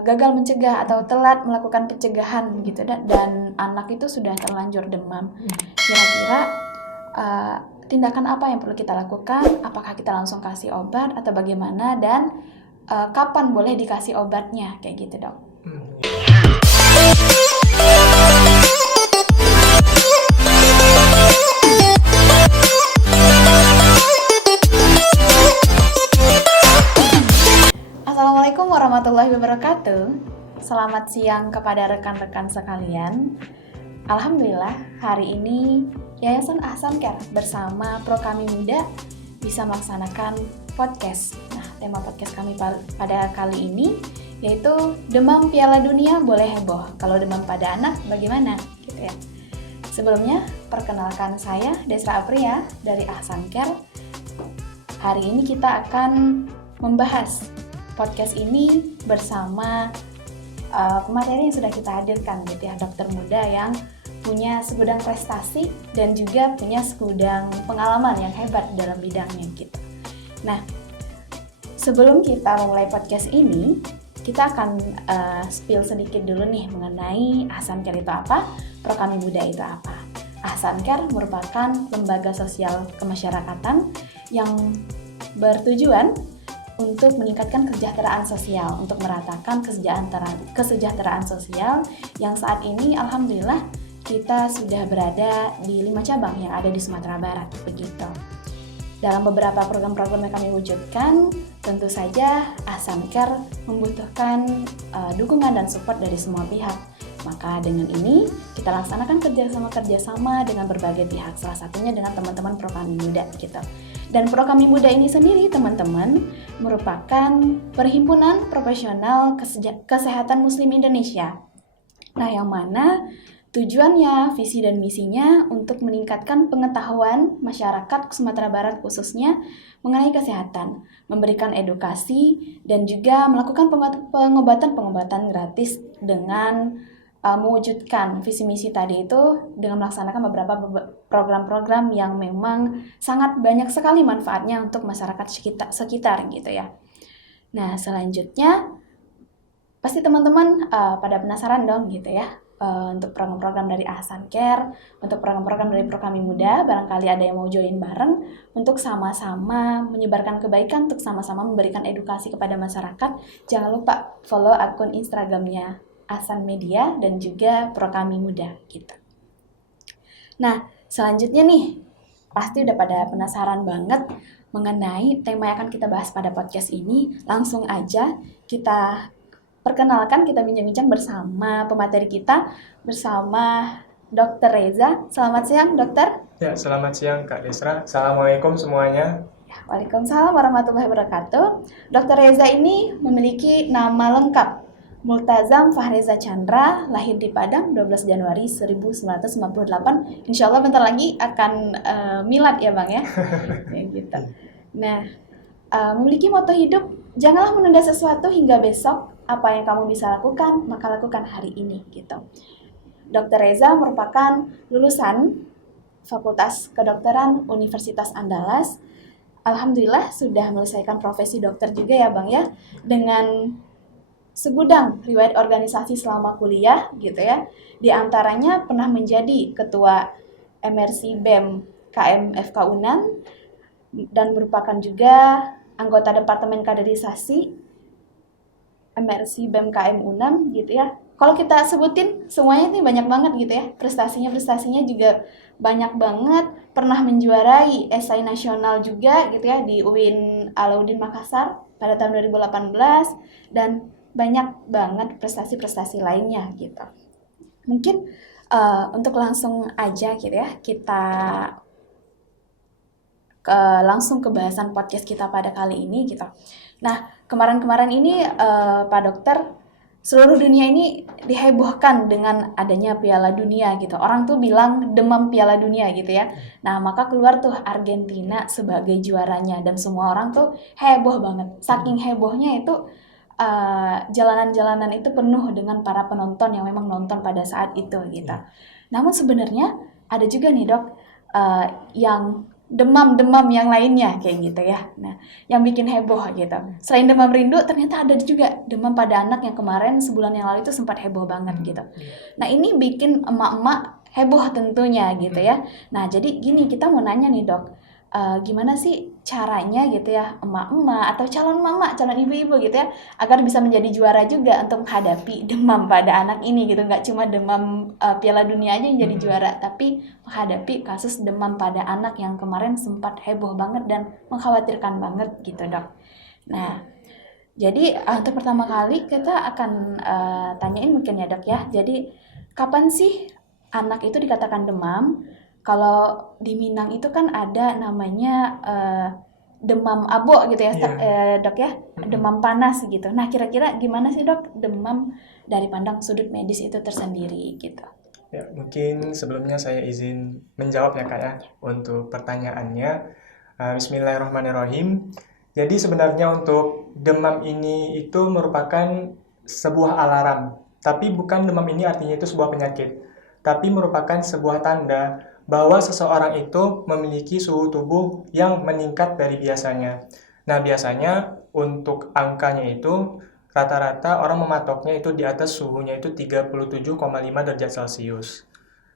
gagal mencegah atau telat melakukan pencegahan gitu, dan anak itu sudah terlanjur demam. Kira-kira tindakan apa yang perlu kita lakukan? Apakah kita langsung kasih obat atau bagaimana, dan kapan boleh dikasih obatnya, kayak gitu dok? Assalamualaikum warahmatullahi wabarakatuh. Selamat siang kepada rekan-rekan sekalian. Alhamdulillah hari ini Yayasan Ahsan Care bersama Prokami Muda bisa melaksanakan podcast. Nah, tema podcast kami pada kali ini yaitu demam Piala Dunia boleh heboh. Kalau demam pada anak bagaimana? Gitu ya. Sebelumnya, perkenalkan saya Desra Apria dari Ahsan Care. Hari ini kita akan membahas podcast ini bersama pemateri yang sudah kita hadirkan gitu ya, dokter muda yang punya segudang prestasi dan juga punya segudang pengalaman yang hebat dalam bidangnya gitu. Nah, sebelum kita memulai podcast ini, kita akan spill sedikit dulu nih mengenai Ahsan Care itu apa, Prokami Muda itu apa. Ahsan Care merupakan lembaga sosial kemasyarakatan yang bertujuan untuk meningkatkan kesejahteraan sosial, untuk meratakan kesejahteraan sosial yang saat ini alhamdulillah kita sudah berada di 5 cabang yang ada di Sumatera Barat, begitu. Dalam beberapa program-program yang kami wujudkan, tentu saja Ahsan Care membutuhkan dukungan dan support dari semua pihak. Maka dengan ini kita laksanakan kerjasama dengan berbagai pihak, salah satunya dengan teman-teman Prokami Muda gitu. Dan Prokami Muda ini sendiri teman-teman merupakan perhimpunan profesional kesehatan Muslim Indonesia. Nah, yang mana tujuannya, visi dan misinya untuk meningkatkan pengetahuan masyarakat Sumatera Barat khususnya mengenai kesehatan, memberikan edukasi dan juga melakukan pengobatan gratis dengan mewujudkan visi misi tadi itu dengan melaksanakan beberapa program-program yang memang sangat banyak sekali manfaatnya untuk masyarakat sekitar gitu ya. Nah, selanjutnya pasti teman-teman pada penasaran dong gitu ya, untuk program-program dari Ahsan Care, untuk program-program dari Prokami Muda, barangkali ada yang mau join bareng untuk sama-sama menyebarkan kebaikan, untuk sama-sama memberikan edukasi kepada masyarakat. Jangan lupa follow akun Instagramnya Ahsan Media dan juga Prokami Muda gitu. Nah, selanjutnya nih, pasti udah pada penasaran banget mengenai tema yang akan kita bahas pada podcast ini. Langsung aja kita perkenalkan, kita bincang-bincang bersama pemateri kita, bersama Dr. Reza. Selamat siang, dokter. Ya, selamat siang Kak Desra. Assalamualaikum semuanya. Waalaikumsalam warahmatullahi wabarakatuh. Dr. Reza ini memiliki nama lengkap Multazam Fahreza Chandra, lahir di Padang 12 Januari 1998. Insya Allah bentar lagi akan milad ya Bang ya. Ya gitu. Nah, memiliki moto hidup, janganlah menunda sesuatu hingga besok. Apa yang kamu bisa lakukan, maka lakukan hari ini gitu. Dr. Reza merupakan lulusan Fakultas Kedokteran Universitas Andalas. Alhamdulillah sudah menyelesaikan profesi dokter juga ya Bang ya, dengan segudang riwayat organisasi selama kuliah gitu ya. Di antaranya pernah menjadi ketua MRC BEM KM FK UNAN dan merupakan juga anggota Departemen Kaderisasi MRC BEM KM UNAN gitu ya. Kalau kita sebutin semuanya ini banyak banget gitu ya. Prestasinya juga banyak banget. Pernah menjuarai esai nasional juga gitu ya di UIN Alauddin Makassar pada tahun 2018 dan banyak banget prestasi-prestasi lainnya gitu. Mungkin untuk langsung aja gitu ya, kita langsung ke bahasan podcast kita pada kali ini gitu. Nah, kemarin-kemarin ini Pak Dokter, seluruh dunia ini dihebohkan dengan adanya Piala Dunia gitu. Orang tuh bilang demam Piala Dunia gitu ya. Nah, maka keluar tuh Argentina sebagai juaranya dan semua orang tuh heboh banget. Saking hebohnya itu jalanan-jalanan itu penuh dengan para penonton yang memang nonton pada saat itu gitu. Namun sebenarnya ada juga nih dok yang demam-demam yang lainnya kayak gitu ya. Nah, yang bikin heboh gitu. Selain demam rindu, ternyata ada juga demam pada anak yang kemarin sebulan yang lalu itu sempat heboh banget gitu. Nah, ini bikin emak-emak heboh tentunya gitu ya. Nah, jadi gini, kita mau nanya nih dok, gimana sih caranya gitu ya emak-emak atau calon mama, calon ibu-ibu gitu ya, agar bisa menjadi juara juga untuk menghadapi demam pada anak ini gitu. Nggak cuma demam Piala Dunia aja yang jadi juara, tapi menghadapi kasus demam pada anak yang kemarin sempat heboh banget dan mengkhawatirkan banget gitu dok. Nah, jadi untuk pertama kali kita akan tanyain mungkin ya dok ya. Jadi kapan sih anak itu dikatakan demam? Kalau di Minang itu kan ada namanya demam abo gitu ya dok ya, demam panas gitu. Nah kira-kira gimana sih dok demam dari pandang sudut medis itu tersendiri gitu? Ya, mungkin sebelumnya saya izin menjawab ya Kak ya untuk pertanyaannya. Bismillahirrahmanirrahim. Jadi sebenarnya untuk demam ini itu merupakan sebuah alarm. Tapi bukan demam ini artinya itu sebuah penyakit. Tapi merupakan sebuah tanda bahwa seseorang itu memiliki suhu tubuh yang meningkat dari biasanya. Nah, biasanya untuk angkanya itu rata-rata orang mematoknya itu di atas suhunya itu 37,5 derajat Celcius.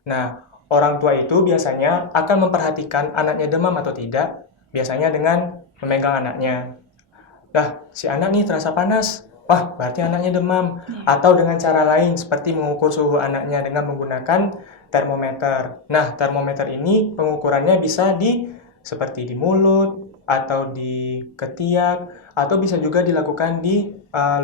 Nah, orang tua itu biasanya akan memperhatikan anaknya demam atau tidak, biasanya dengan memegang anaknya. Nah, si anak nih terasa panas. Wah, berarti anaknya demam. Atau dengan cara lain seperti mengukur suhu anaknya dengan menggunakan termometer. Nah, termometer ini pengukurannya bisa seperti di mulut atau di ketiak atau bisa juga dilakukan di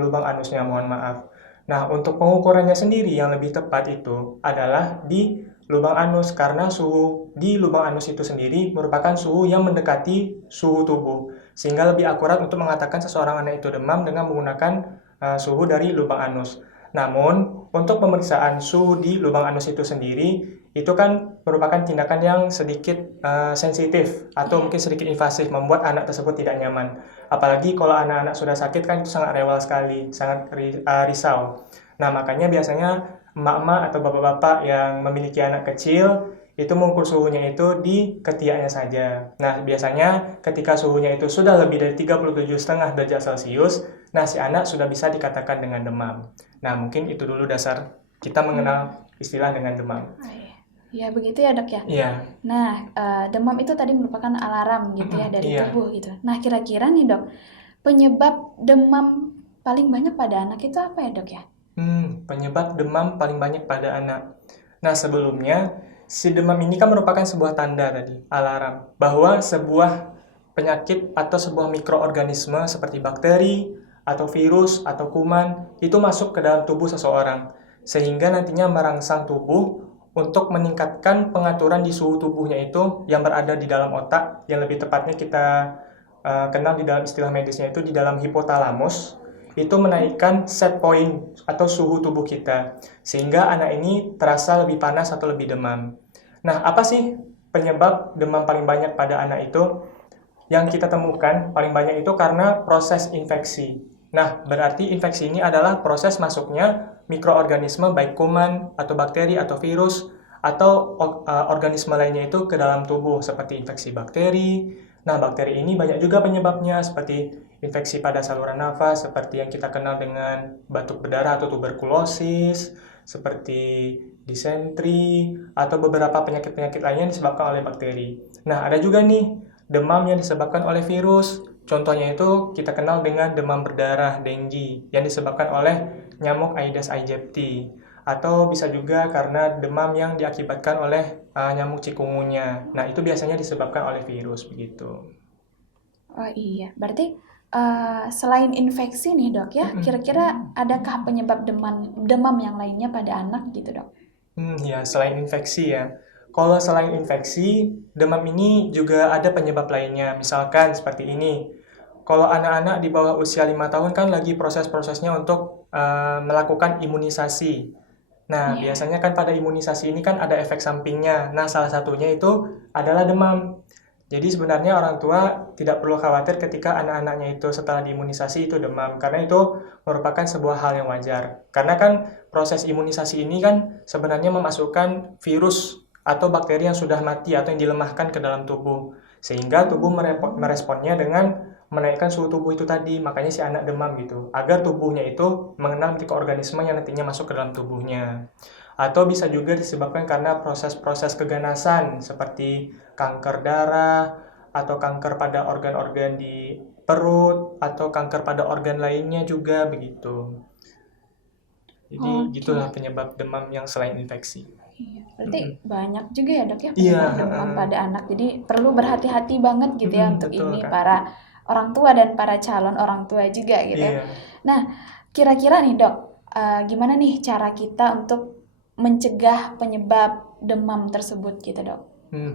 lubang anusnya, mohon maaf. Nah, untuk pengukurannya sendiri yang lebih tepat itu adalah di lubang anus karena suhu di lubang anus itu sendiri merupakan suhu yang mendekati suhu tubuh. Sehingga lebih akurat untuk mengatakan seseorang anak itu demam dengan menggunakan suhu dari lubang anus. Namun, untuk pemeriksaan suhu di lubang anus itu sendiri, itu kan merupakan tindakan yang sedikit sensitif atau mungkin sedikit invasif, membuat anak tersebut tidak nyaman. Apalagi kalau anak-anak sudah sakit kan itu sangat rewel sekali, sangat risau. Nah, makanya biasanya emak-emak atau bapak-bapak yang memiliki anak kecil itu mengukur suhunya itu di ketiaknya saja. Nah, biasanya ketika suhunya itu sudah lebih dari 37,5 derajat Celcius, nah si anak sudah bisa dikatakan dengan demam. Nah, mungkin itu dulu dasar kita mengenal istilah dengan demam. Ya, begitu ya dok ya? Iya. Nah, demam itu tadi merupakan alarm gitu ya dari Iya. tubuh gitu. Nah, kira-kira nih dok, penyebab demam paling banyak pada anak itu apa ya dok ya? Penyebab demam paling banyak pada anak. Nah, sebelumnya, si demam ini kan merupakan sebuah tanda tadi, alarm, bahwa sebuah penyakit atau sebuah mikroorganisme seperti bakteri, atau virus, atau kuman, itu masuk ke dalam tubuh seseorang. Sehingga nantinya merangsang tubuh untuk meningkatkan pengaturan di suhu tubuhnya itu yang berada di dalam otak, yang lebih tepatnya kita kenal di dalam istilah medisnya itu di dalam hipotalamus, itu menaikkan set point atau suhu tubuh kita, sehingga anak ini terasa lebih panas atau lebih demam. Nah, apa sih penyebab demam paling banyak pada anak itu? Yang kita temukan paling banyak itu karena proses infeksi. Nah, berarti infeksi ini adalah proses masuknya mikroorganisme baik kuman atau bakteri atau virus atau organisme lainnya itu ke dalam tubuh seperti infeksi bakteri. Nah, bakteri ini banyak juga penyebabnya seperti infeksi pada saluran nafas seperti yang kita kenal dengan batuk berdarah atau tuberkulosis, seperti disentri atau beberapa penyakit-penyakit lainnya yang disebabkan oleh bakteri. Nah, ada juga nih demam yang disebabkan oleh virus. Contohnya itu kita kenal dengan demam berdarah, dengue, yang disebabkan oleh nyamuk Aedes aegypti. Atau bisa juga karena demam yang diakibatkan oleh nyamuk chikungunya. Nah, itu biasanya disebabkan oleh virus, begitu. Oh iya, berarti selain infeksi nih dok ya, kira-kira adakah penyebab demam yang lainnya pada anak gitu dok? Ya, selain infeksi ya. Kalau selain infeksi, demam ini juga ada penyebab lainnya. Misalkan seperti ini. Kalau anak-anak di bawah usia 5 tahun kan lagi proses-prosesnya untuk melakukan imunisasi. Nah, biasanya kan pada imunisasi ini kan ada efek sampingnya. Nah, salah satunya itu adalah demam. Jadi sebenarnya orang tua tidak perlu khawatir ketika anak-anaknya itu setelah diimunisasi itu demam, karena itu merupakan sebuah hal yang wajar. Karena kan proses imunisasi ini kan sebenarnya memasukkan virus atau bakteri yang sudah mati atau yang dilemahkan ke dalam tubuh. Sehingga tubuh meresponnya dengan menaikkan suhu tubuh itu tadi, makanya si anak demam gitu, agar tubuhnya itu mengenal mikroorganisme yang nantinya masuk ke dalam tubuhnya. Atau bisa juga disebabkan karena proses-proses keganasan seperti kanker darah, atau kanker pada organ-organ di perut, atau kanker pada organ lainnya juga begitu. Jadi Oke. gitulah penyebab demam yang selain infeksi. Iya, berarti banyak juga ya dok ya Iya, penyebab demam pada anak. Jadi perlu berhati-hati banget gitu ya untuk betul ini Kak. para orang tua dan para calon orang tua juga gitu. Iya. Nah, kira-kira nih dok, gimana nih cara kita untuk mencegah penyebab demam tersebut gitu dok?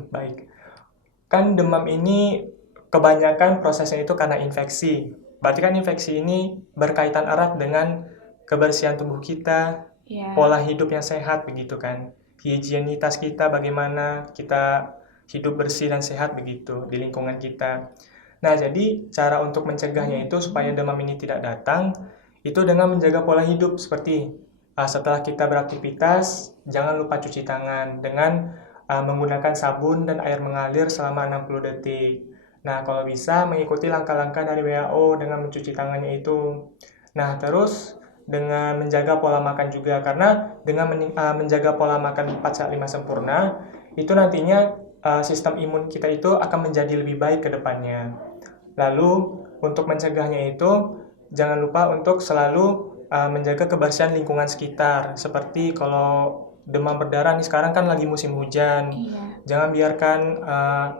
Baik. Kan demam ini kebanyakan prosesnya itu karena infeksi. Berarti kan infeksi ini berkaitan erat dengan kebersihan tubuh kita, Iya. pola hidup yang sehat begitu kan. Higienitas kita bagaimana kita hidup bersih dan sehat begitu di lingkungan kita. Nah, jadi cara untuk mencegahnya itu supaya demam ini tidak datang, itu dengan menjaga pola hidup seperti setelah kita beraktivitas, jangan lupa cuci tangan dengan menggunakan sabun dan air mengalir selama 60 detik. Nah, kalau bisa mengikuti langkah-langkah dari WHO dengan mencuci tangannya itu. Nah, terus dengan menjaga pola makan juga, karena dengan menjaga pola makan 4 sehat 5 sempurna, itu nantinya sistem imun kita itu akan menjadi lebih baik ke depannya. Lalu untuk mencegahnya itu jangan lupa untuk selalu menjaga kebersihan lingkungan sekitar. Seperti kalau demam berdarah nih, sekarang kan lagi musim hujan. Iya. Jangan biarkan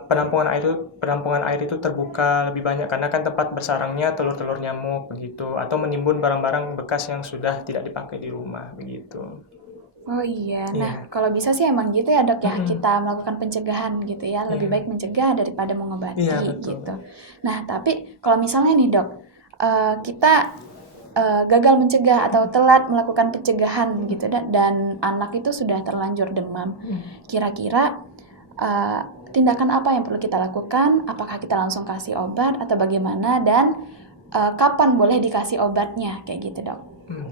penampungan air itu terbuka lebih banyak, karena kan tempat bersarangnya telur-telur nyamuk begitu, atau menimbun barang-barang bekas yang sudah tidak dipakai di rumah begitu. Oh iya, Iya. nah kalau bisa sih emang gitu ya dok ya, Mm-mm. kita melakukan pencegahan gitu ya, lebih Iya. baik mencegah daripada mengobati Iya, betul. gitu. Nah tapi kalau misalnya nih dok, kita gagal mencegah atau telat melakukan pencegahan gitu dan anak itu sudah terlanjur demam, kira-kira tindakan apa yang perlu kita lakukan? Apakah kita langsung kasih obat atau bagaimana, dan kapan boleh dikasih obatnya kayak gitu dok?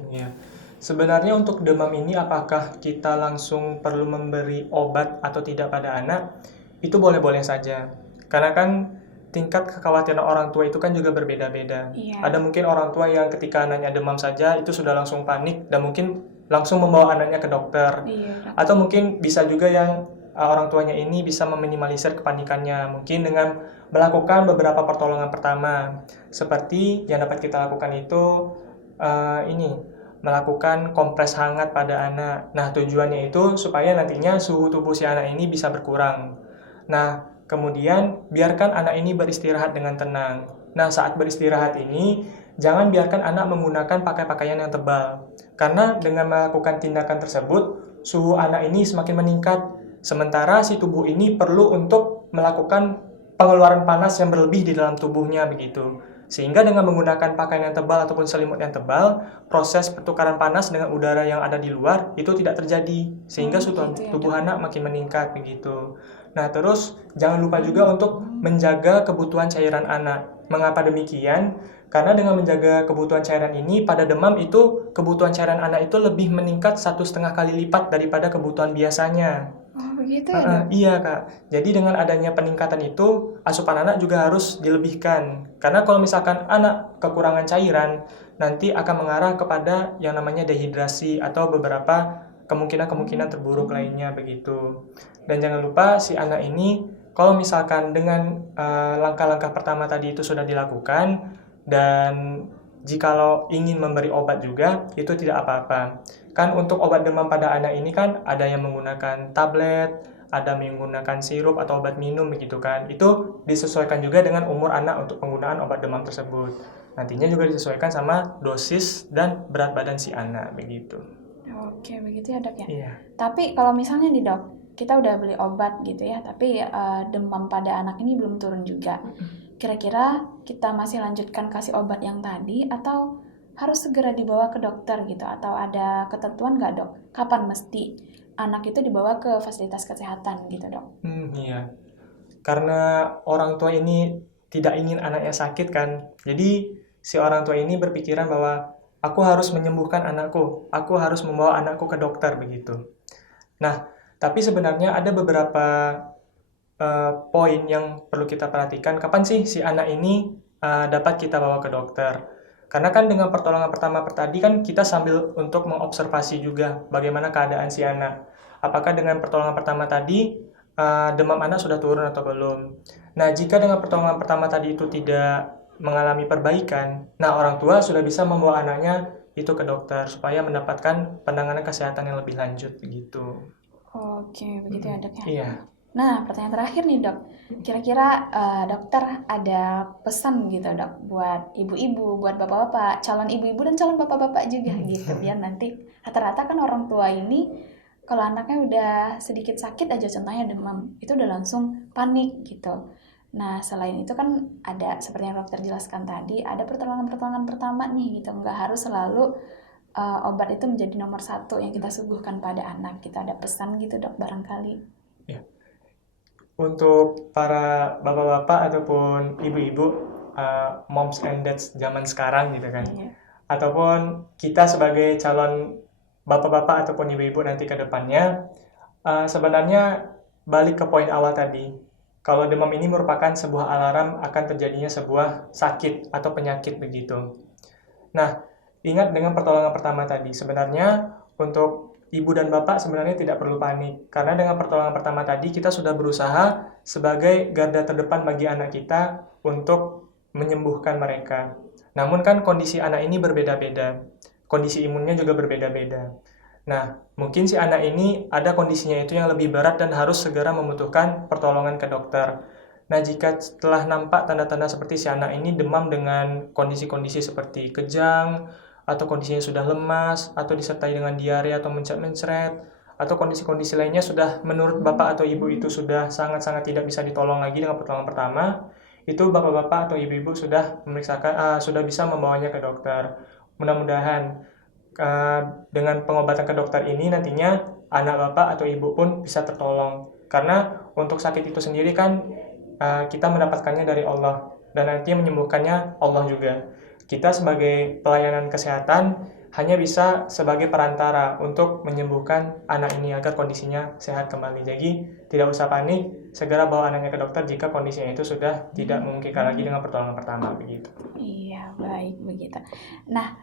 Iya. Sebenarnya untuk demam ini apakah kita langsung perlu memberi obat atau tidak pada anak, itu boleh-boleh saja. Karena kan tingkat kekhawatiran orang tua itu kan juga berbeda-beda. Iya. Ada mungkin orang tua yang ketika anaknya demam saja itu sudah langsung panik dan mungkin langsung membawa anaknya ke dokter. Iya. Atau mungkin bisa juga yang orang tuanya ini bisa meminimalisir kepanikannya, mungkin dengan melakukan beberapa pertolongan pertama. Seperti yang dapat kita lakukan itu melakukan kompres hangat pada anak. Nah, tujuannya itu supaya nantinya suhu tubuh si anak ini bisa berkurang. Nah, kemudian biarkan anak ini beristirahat dengan tenang. Nah, saat beristirahat ini, jangan biarkan anak menggunakan pakaian yang tebal. Karena dengan melakukan tindakan tersebut, suhu anak ini semakin meningkat. Sementara si tubuh ini perlu untuk melakukan pengeluaran panas yang berlebih di dalam tubuhnya begitu. Sehingga dengan menggunakan pakaian yang tebal ataupun selimut yang tebal, proses pertukaran panas dengan udara yang ada di luar itu tidak terjadi, sehingga suhu Gitu ya, tubuh Dok. anak makin meningkat begitu. Nah, terus jangan lupa juga untuk menjaga kebutuhan cairan anak. Mengapa demikian? Karena dengan menjaga kebutuhan cairan ini, pada demam itu kebutuhan cairan anak itu lebih meningkat 1,5 kali lipat daripada kebutuhan biasanya. Oh begitu ya dok? Iya Kak, jadi dengan adanya peningkatan itu, asupan anak juga harus dilebihkan. Karena kalau misalkan anak kekurangan cairan, nanti akan mengarah kepada yang namanya dehidrasi atau beberapa kemungkinan-kemungkinan terburuk lainnya begitu. Dan jangan lupa si anak ini, kalau misalkan dengan langkah-langkah pertama tadi itu sudah dilakukan, dan jikalau ingin memberi obat juga, itu tidak apa-apa. Kan untuk obat demam pada anak ini kan ada yang menggunakan tablet, ada menggunakan sirup atau obat minum begitu kan. Itu disesuaikan juga dengan umur anak untuk penggunaan obat demam tersebut. Nantinya juga disesuaikan sama dosis dan berat badan si anak begitu. Oke begitu ya dok ya. Iya. Tapi kalau misalnya nih dok, kita udah beli obat gitu ya, tapi demam pada anak ini belum turun juga. Kira-kira kita masih lanjutkan kasih obat yang tadi atau harus segera dibawa ke dokter gitu? Atau ada ketentuan nggak dok? Kapan mesti anak itu dibawa ke fasilitas kesehatan gitu dok? Iya. Karena orang tua ini tidak ingin anaknya sakit kan. Jadi si orang tua ini berpikiran bahwa aku harus menyembuhkan anakku, aku harus membawa anakku ke dokter begitu. Nah, tapi sebenarnya ada beberapa poin yang perlu kita perhatikan, kapan sih si anak ini dapat kita bawa ke dokter. Karena kan dengan pertolongan pertama tadi kan kita sambil untuk mengobservasi juga bagaimana keadaan si anak. Apakah dengan pertolongan pertama tadi demam anak sudah turun atau belum. Nah, jika dengan pertolongan pertama tadi itu tidak mengalami perbaikan, nah orang tua sudah bisa membawa anaknya itu ke dokter supaya mendapatkan penanganan kesehatan yang lebih lanjut begitu. Oke, begitu ya dok ya. Iya. Nah, pertanyaan terakhir nih dok, kira-kira dokter ada pesan gitu dok buat ibu-ibu, buat bapak-bapak, calon ibu-ibu dan calon bapak-bapak juga gitu, biar nanti rata-rata kan orang tua ini kalau anaknya udah sedikit sakit aja, contohnya demam, itu udah langsung panik gitu. Nah, selain itu kan ada seperti yang dokter jelaskan tadi, ada pertolongan-pertolongan pertama nih gitu, nggak harus selalu obat itu menjadi nomor satu yang kita suguhkan pada anak. Kita ada pesan gitu dok barangkali. Ya. Untuk para bapak-bapak ataupun ibu-ibu, moms and dads zaman sekarang gitu kan, ataupun kita sebagai calon bapak-bapak ataupun ibu-ibu nanti ke depannya, sebenarnya balik ke poin awal tadi, kalau demam ini merupakan sebuah alarm akan terjadinya sebuah sakit atau penyakit begitu. Nah, ingat dengan pertolongan pertama tadi, sebenarnya untuk ibu dan bapak sebenarnya tidak perlu panik, karena dengan pertolongan pertama tadi kita sudah berusaha sebagai garda terdepan bagi anak kita untuk menyembuhkan mereka. Namun kan kondisi anak ini berbeda-beda, kondisi imunnya juga berbeda-beda. Nah, mungkin si anak ini ada kondisinya itu yang lebih berat dan harus segera membutuhkan pertolongan ke dokter. Nah, jika setelah nampak tanda-tanda seperti si anak ini demam dengan kondisi-kondisi seperti kejang, atau kondisinya sudah lemas, atau disertai dengan diare atau mencret-mencret, atau kondisi-kondisi lainnya sudah menurut bapak atau ibu itu sudah sangat-sangat tidak bisa ditolong lagi dengan pertolongan pertama, itu bapak-bapak atau ibu-ibu sudah memeriksakan, sudah bisa membawanya ke dokter. Mudah-mudahan dengan pengobatan ke dokter ini nantinya anak bapak atau ibu pun bisa tertolong. Karena untuk sakit itu sendiri kan kita mendapatkannya dari Allah, dan nanti menyembuhkannya Allah juga. Kita sebagai pelayanan kesehatan hanya bisa sebagai perantara untuk menyembuhkan anak ini agar kondisinya sehat kembali. Jadi tidak usah panik, segera bawa anaknya ke dokter jika kondisinya itu sudah tidak memungkinkan lagi dengan pertolongan pertama begitu. Iya, baik begitu. Nah,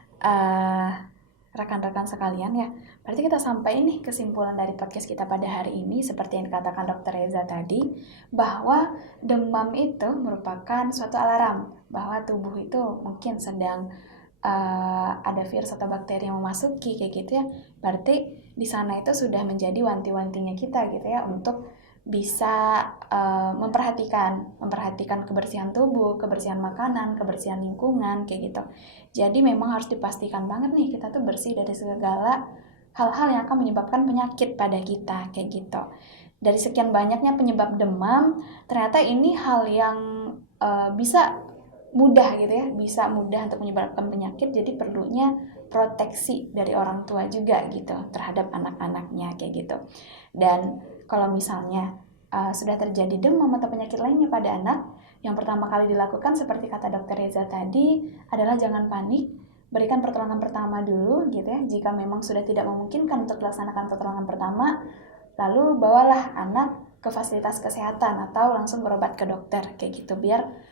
rekan-rekan sekalian ya, berarti kita sampai nih kesimpulan dari podcast kita pada hari ini seperti yang dikatakan Dr. Reza tadi, bahwa demam itu merupakan suatu alarm bahwa tubuh itu mungkin sedang ada virus atau bakteri yang memasuki kayak gitu ya. Berarti di sana itu sudah menjadi wanti-wantinya kita gitu ya untuk bisa memperhatikan kebersihan tubuh, kebersihan makanan, kebersihan lingkungan kayak gitu. Jadi memang harus dipastikan banget nih kita tuh bersih dari segala hal-hal yang akan menyebabkan penyakit pada kita kayak gitu. Dari sekian banyaknya penyebab demam, ternyata ini hal yang bisa mudah gitu ya, bisa mudah untuk menyebabkan penyakit. Jadi perlunya proteksi dari orang tua juga gitu terhadap anak-anaknya kayak gitu. Dan kalau misalnya sudah terjadi demam atau penyakit lainnya pada anak, yang pertama kali dilakukan seperti kata Dr. Reza tadi adalah jangan panik, berikan pertolongan pertama dulu gitu ya. Jika memang sudah tidak memungkinkan untuk dilaksanakan pertolongan pertama, lalu bawalah anak ke fasilitas kesehatan atau langsung berobat ke dokter kayak gitu, biar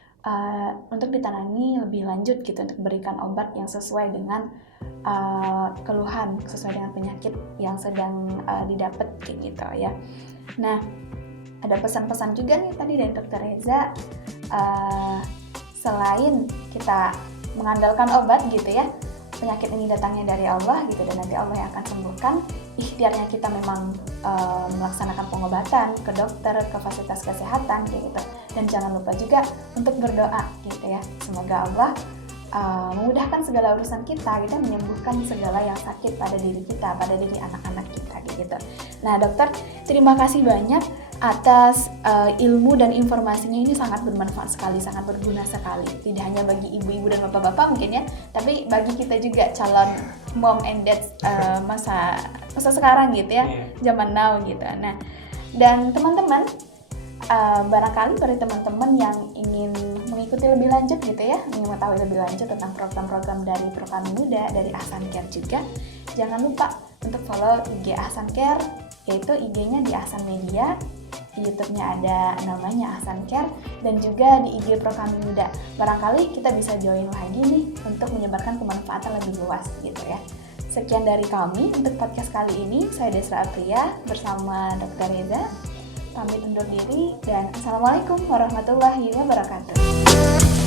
untuk ditangani lebih lanjut gitu, untuk berikan obat yang sesuai dengan keluhan, sesuai dengan penyakit yang sedang didapat kayak gitu ya. Nah, ada pesan-pesan juga nih tadi dari Dr. Reza, selain kita mengandalkan obat gitu ya, penyakit ini datangnya dari Allah gitu, dan nanti Allah yang akan sembuhkan. Ikhtiarnya kita memang melaksanakan pengobatan ke dokter, ke fasilitas kesehatan kayak gitu. Dan jangan lupa juga untuk berdoa gitu ya, semoga Allah memudahkan segala urusan kita gitu, menyembuhkan segala yang sakit pada diri kita, pada diri anak-anak kita gitu. Nah dokter, terima kasih banyak atas ilmu dan informasinya, ini sangat bermanfaat sekali, sangat berguna sekali. Tidak hanya bagi ibu-ibu dan bapak-bapak mungkin ya, tapi bagi kita juga calon mom and dad masa sekarang gitu ya, zaman now gitu. Nah, dan teman-teman, barangkali bagi teman-teman yang ingin mengikuti lebih lanjut gitu ya, ingin mengetahui lebih lanjut tentang program-program dari Prokami Muda, dari Ahsan Care juga, jangan lupa untuk follow IG Ahsan Care, yaitu IG-nya di Ahsan Media, Di YouTube-nya ada namanya Ahsan Care dan juga di IG Pro Kami Muda. Barangkali kita bisa join lagi nih untuk menyebarkan kemanfaatan lebih luas gitu ya. Sekian dari kami untuk podcast kali ini. Saya Desra Apria bersama Dr. Reza. Pamit undur diri dan Assalamualaikum warahmatullahi wabarakatuh.